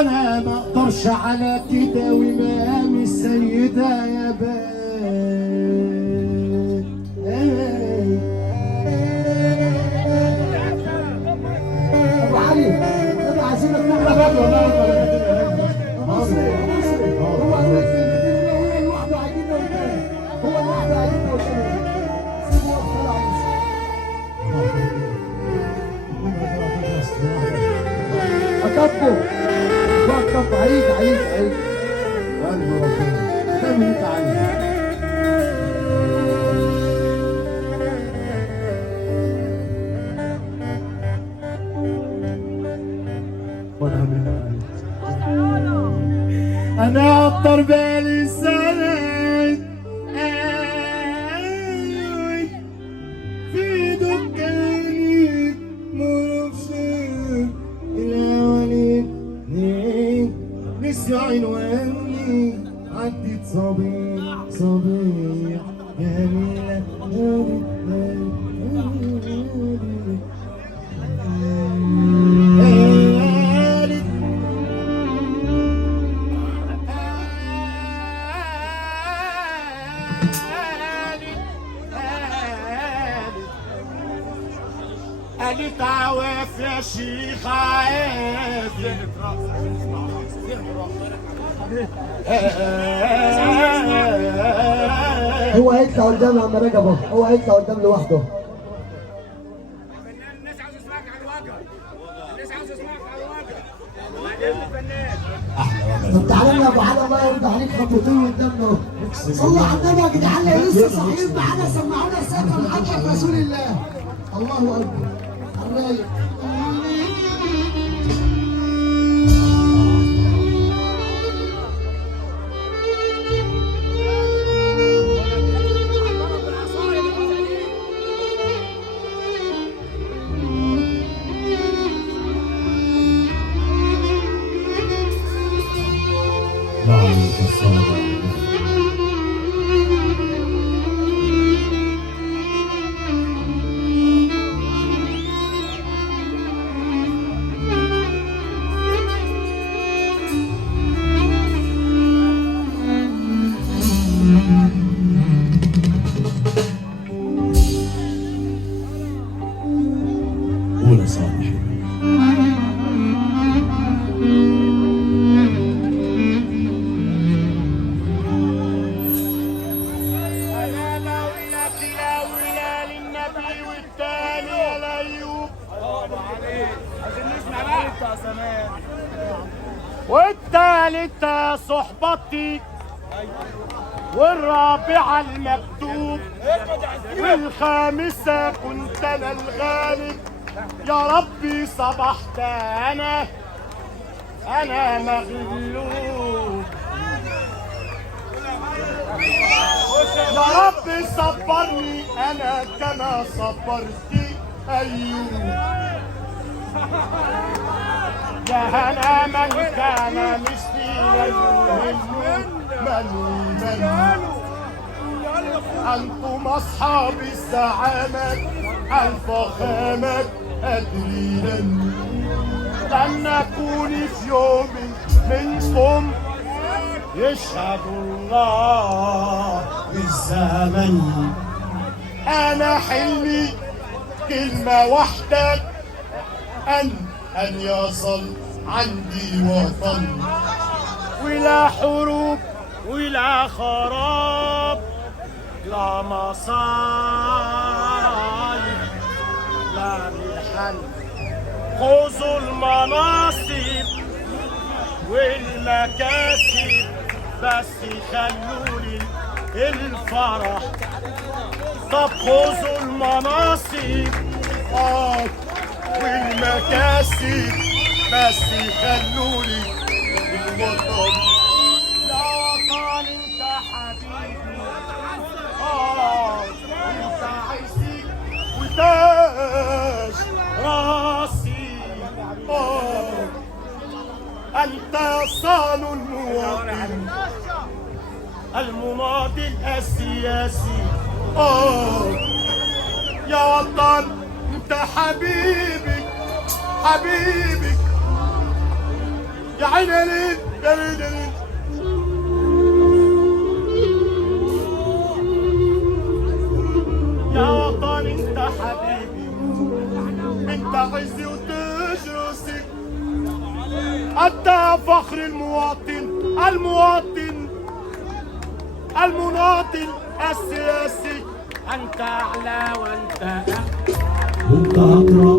انا ما اقدرش على كده ومقام السيدة يا باب. ابو علي انا عايزينك تقرا بدوه مصري مصري. هو الكلمتين لوحده عايزيننا قدام، هو لوحده عايزيننا قدام. سيبه وقت العز. اكبر وقف. عيد عيد عيد قلب ربنا تعمل انت عايز. انا عطر بالي سنة في دكاني مرفشر الاولي نسي عنواني عدت صبيح صبيح جميلة قالت عواف يا شيخ عواف. هو هيطلع قدام يا عم رجب اهو، هو هيطلع قدام لوحده. الناس عاوزه تسمعك على الواقع، الناس عاوزه تسمعك على الواقع. وبعدين الفنان طب تعالى يا ابو علي الله يرضى عليك خطوتين قدامنا. صلوا على النبي يا جدعان يا لسه صاحيين معانا سمعونا رسالة محمد رسول الله. الله اكبر الرايق. قول يا صالح. والتالتة صحبتي والرابعة المكتوب والخامسة كنت أنا الغالب. يا ربي صبحت أنا مغلوب. يا ربي صبرني أنا كما صبرت أيوب. يا هنا من كان مشتيا من أنتم أصحاب الزعامة الفخامة أدري لن نكون في يوم منكم يشهد الله بالزمن. أنا حلمي كلمة واحدة أن يصل عندي وطن، ولا حروب ولا خراب لا مصايب لا محل. خذوا المناصب والمكاسب بس خلولي الفرح. طب خذوا المناصب والمكاسب بس خلولي الوطن. يا وطن انت حبيبي انت عايزك وتاج راسي. انت صان المواطن المناضل السياسي. يا وطن انت حبيبي يا عيني يا ليل يا ليل يا ليل. يا وطن انت حبيبي، انت عزي وتجرسي، انت فخر المواطن المواطن المناضل السياسي. انت اعلى وانت انت اقرب